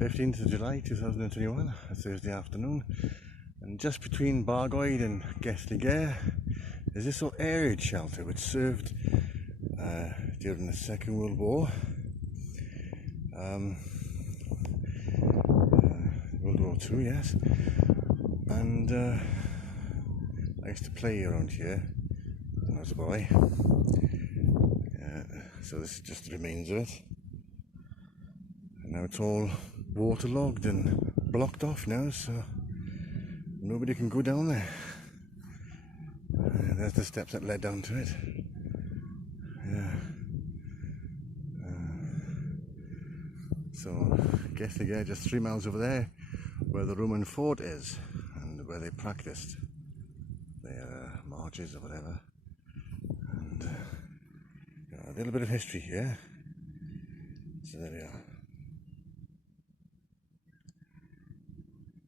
15th of July 2021, a Thursday afternoon, and just between Bargoed and Air is this sort of air raid shelter which served during the Second World War, World War II, yes. And I used to play around here when I was a boy. So this is just the remains of it. And now it's all waterlogged and blocked off now, so nobody can go down there. There's the steps that led down to it. Yeah. So Air, just 3 miles over there, where the Roman fort is and where they practiced their marches or whatever. And a little bit of history here. So there we are.